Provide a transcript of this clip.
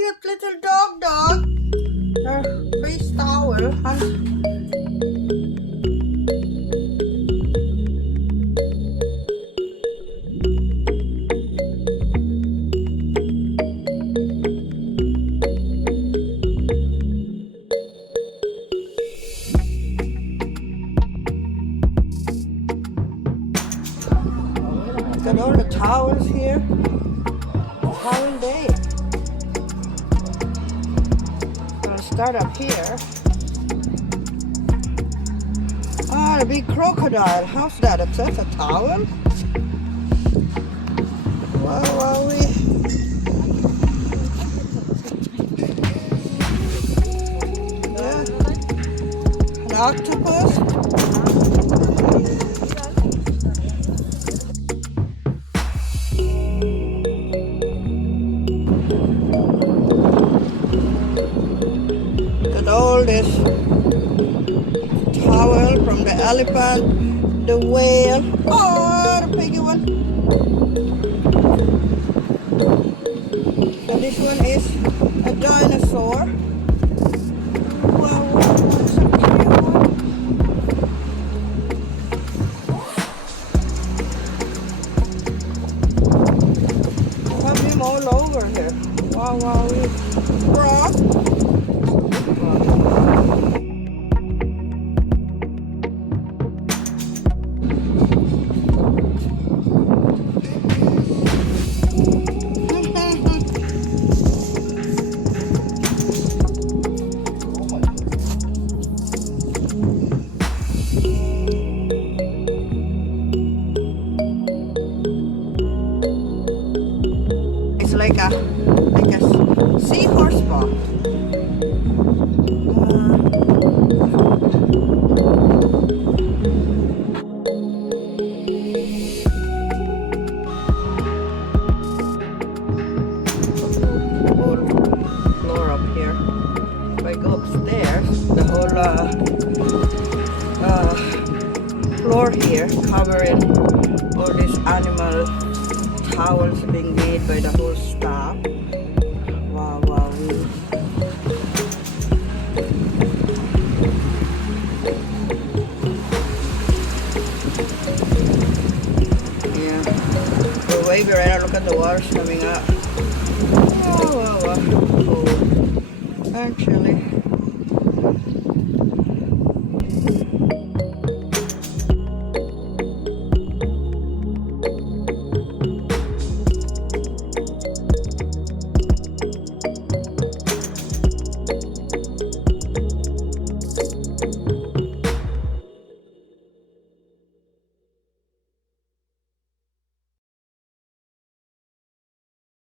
cute little dog. Their face towel. Got all the towels here. Towel day. Gonna start up here. Ah, the big crocodile. How's that? That's a towel? Wow, yeah. An octopus. All this towel from the elephant, the whale, oh, the piggy one. And this one is a dinosaur. Wow, what's a cute one? I have him all over here. Wow, frog. It's like a seahorse ball. Whole floor up here. If I go upstairs, the whole floor here covering all these animal towels being made by the whole staff. Wow. Yeah. We're waving right now. Look at the water's coming up. Wow. Cool. Actually.